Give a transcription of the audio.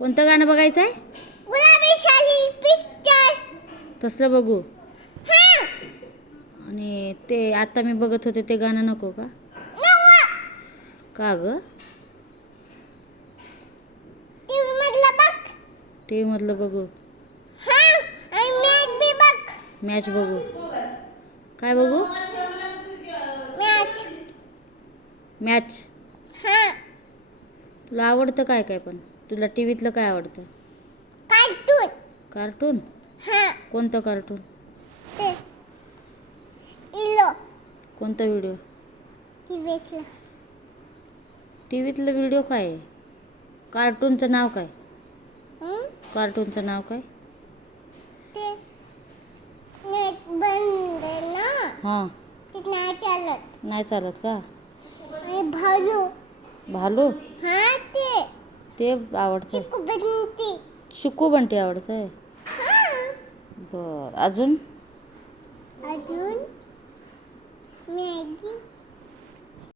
कोणतं गाणं बघायचं आहे? गुलाबी शाली पिक्चर. तसलं बघू. हां. आणि ते आता मी बघत होते ते गाणं नको का? का ग? टीव्ही मधलं बघ. टीव्ही मधलं बघू. हां. आणि मॅच बी बघ. मॅच बघू. काय बघू? मॅच. मॅच. हां. तुला आवडतं काय काय पण? तुला टीव्हीतलं काय आवडतं? कार्टून. कार्टून? हां. कोणतं कार्टून? ते इलो कोणता व्हिडिओ? टीव्हीतलं. टीव्हीतलं व्हिडिओ काय आहे? कार्टूनचं नाव काय? हं? कार्टूनचं नाव काय? ते नेट बंद ना. हां. ते नाही चालत. नाही चालत का? आणि भालू. भालू? हां ते. ते आवडतं. चिकू बनती. चिकू बंटी आवडतंय. हां. बरं. अजून? अजून मॅगी.